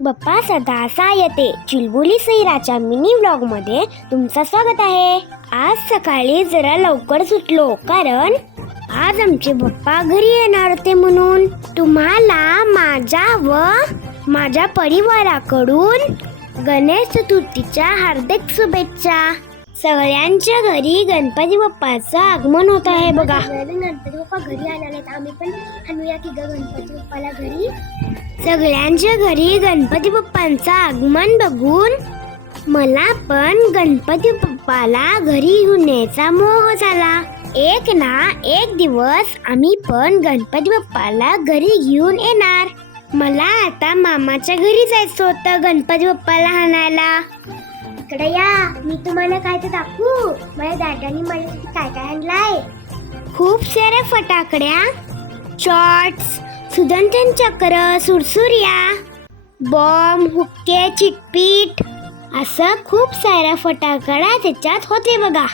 बाप्पा सदासा येते चुलबुली सैराच्या mini blog मध्ये तुमचं स्वागत आहे. आज सकाळी जरा लवकर सुटलो कारण आज आमचे बाप्पा घरी येणार होते म्हणून. तुम्हाला माझ्या व माझ्या परिवाराकडून गणेश चतुर्थीच्या हार्दिक शुभेच्छा. सगळ्यांच्या घरी गणपती बाप्पाचं आगमन होत आहे बघा. गणपती बाप्पा घरी आले आम्ही पण आणूया की गणपती बाप्पाला घरी. सगळ्यांच्या घरी गणपती बाप्पांचं आगमन बघून मला पण गणपती बाप्पाला घरी घेऊन यायचा मोह झाला. एक दिवस आम्ही पण गणपती बाप्पाला घरी घेऊन येणार. मला आता मामाच्या घरी जायचं होतं गणपती बाप्पाला आणायला. इकडे या, मी तुम्हाला काय ते दाखवू. माझ्या दादानी मला काय काय आणलाय. खूप साऱ्या फटाकड्या, शॉर्ट्स, सुदर्शन चक्र, सुरसुर्या, बॉम्ब, हुक्के, चिटपीट असं खूप साऱ्या फटाकड्या त्याच्यात होते बघा.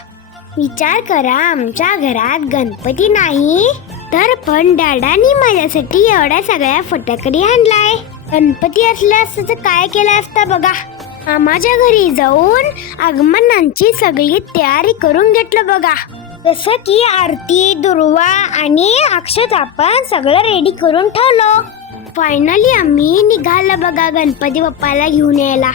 विचार करा, आमच्या घरात गणपती नाही तर पण डॅडानी माझ्यासाठी एवढ्या सगळ्या फटाकडी आणलाय. गणपती असलं असतं तर काय केलं असतं बघा. मामाच्या घरी जाऊन आगमनाची सगळी तयारी करून घेतलं बघा. जसं की आरती, दुर्वा आणि अक्षत आपण सगळं रेडी करून ठेवलं. फायनली आम्ही निघालं बघा गणपती बाप्पाला घेऊन यायला.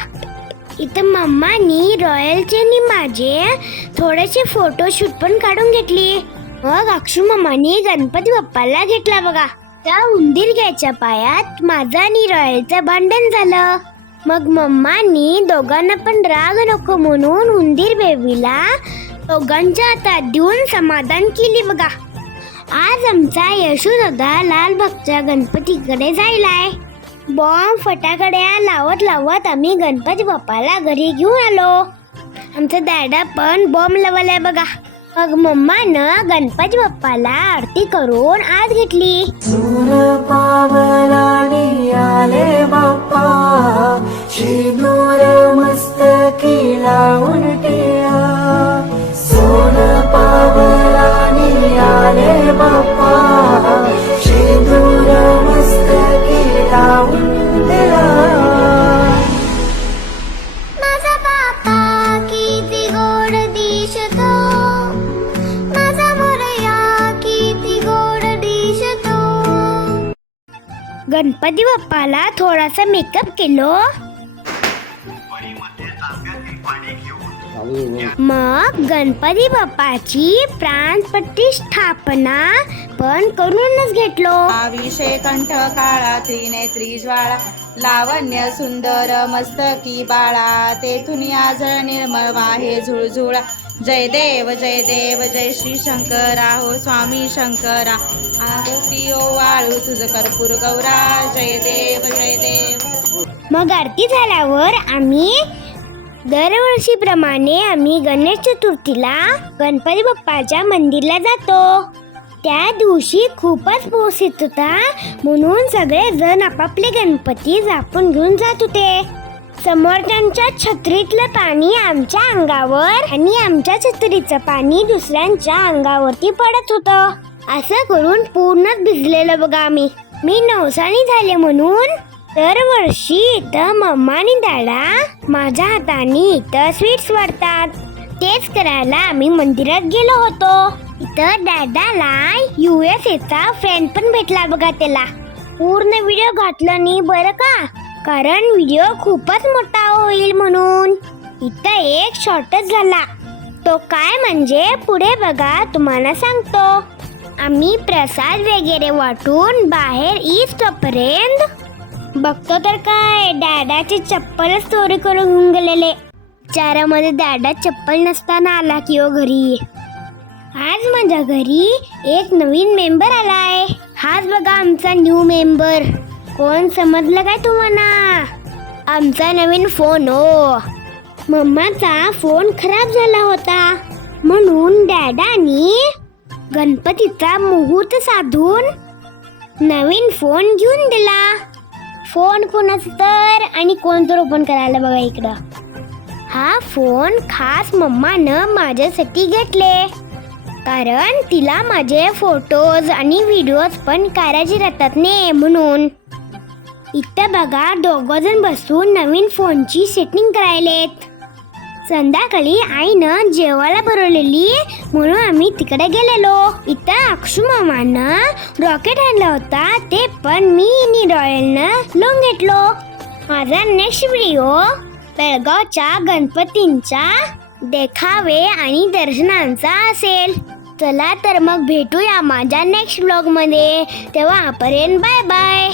इथं मम्मानी रॉयलचे आणि माझे थोडेसे फोटोशूट पण काढून घेतली. मग अक्षू मम्मानी गणपती बाप्पाला घेतला बघा. त्या उंदीर घ्यायच्या पायात माझं आणि रॉयलचं भांडण झालं. मग मम्मानी दोघांना पण राग नको म्हणून उंदीर बेबीला दोघांच्या हातात देऊन समाधान केली बघा. आज आमचा यशोदा लालबागच्या गणपतीकडे जायलाय. बॉम्ब फटाकड्या लावत लावत आम्ही गणपती बाप्पाला घरी घेऊन आलो. आमचा दादा पण बॉम्ब लावलाय बघा. मग मम्मानं गणपती बाप्पाला आरती करून आत घेतली. आले बाप्पा शेंदूर मस्तकी लावून टिया. सोन पावलानी आले बाप्पा शेंदूर मस्तकी लावून टिया. माझा बाप्पा किती गोड दिसतो, माझा मोरया किती गोड दिसतो. गणपती बाप्पाला थोडासा मेकअप केलो. मग गणपती बाप्पाची प्राणपट्टी स्थापना पण करूनच घेतलो. विषय कंठ काळा त्रिनेत्री ज्वाळा लावण्य सुंदर मस्तकी बाळा. तेथून आजळ निर्मळ वाहे झुळझुळा. जय देव जय श्री शंकरा हो स्वामी शंकरा. आरती ओ वाळू तुझ कर्पूर गौरा. जय देव. मग आरती झाल्यावर आम्ही दरवर्षीप्रमाणे आम्ही गणेश चतुर्थीला गणपती बाप्पाच्या मंदिरला जातो. त्या दिवशी खूपच पाऊस येत होता म्हणून सगळे जण आपापले गणपती झापून घेऊन जात होते. समोरच्यांच्या छत्रीतलं पाणी आमच्या अंगावर आणि आमच्या छत्रीचं पाणी दुसऱ्यांच्या अंगावरती पडत होतं. असं करून पूर्णच भिजलेलं बघा आम्ही. मी नवसानी झाले म्हणून दरवर्षी इथं मम्मा आणि दादा माझ्या हाताने इथं स्वीट्स वाढतात. तेच करायला आम्ही मंदिरात गेलो होतो. इथं दादाला USA चा फ्रेंड पण भेटला बघा. त्याला पूर्ण व्हिडिओ घातला नाही बरं का, कारण व्हिडिओ खूपच मोठा होईल म्हणून. इथं एक शॉर्टच झाला. तो काय म्हणजे पुढे बघा तुम्हाला सांगतो. आम्ही प्रसाद वगैरे वाटून बाहेर पर्यंत बघतो तर काय डॅडाची चप्पलच चोरी करून घेऊन गेलेले. चारामध्ये डॅडा चप्पल नसताना आला की हो घरी. आज माझ्या घरी एक नवीन मेंबर आलाय. हाच बघा आमचा न्यू मेंबर. कोण समजलं काय तुम्हाला? आमचा नवीन फोन हो. मम्माचा फोन खराब झाला होता म्हणून डॅडानी गणपतीचा मुहूर्त साधून नवीन फोन घेऊन दिला. फोन कोणाचा तर आणि कोण तर ओपन करायला बघा इकडं. हा फोन खास मम्मानं माझ्यासाठी घेतले कारण तिला माझे फोटोज आणि व्हिडिओज पण काढायचे राहतात ने म्हणून. इथं बघा दोघं जण बसून नवीन फोनची सेटिंग करायलेत. संध्याकाळी आईनं जेवायला बोलवलेली म्हणून आम्ही तिकडे गेलेलो. इथं अक्षू मामानं रॉकेट आणला होता, ते पण मी आणि रॉयलनं लोन घेतलो. माझा नेक्स्ट व्हिडिओ बेळगावच्या गणपतींचा देखावे आणि दर्शनांचा असेल. चला तर मग भेटूया माझ्या नेक्स्ट ब्लॉग मध्ये. तेव्हापर्यंत बाय बाय.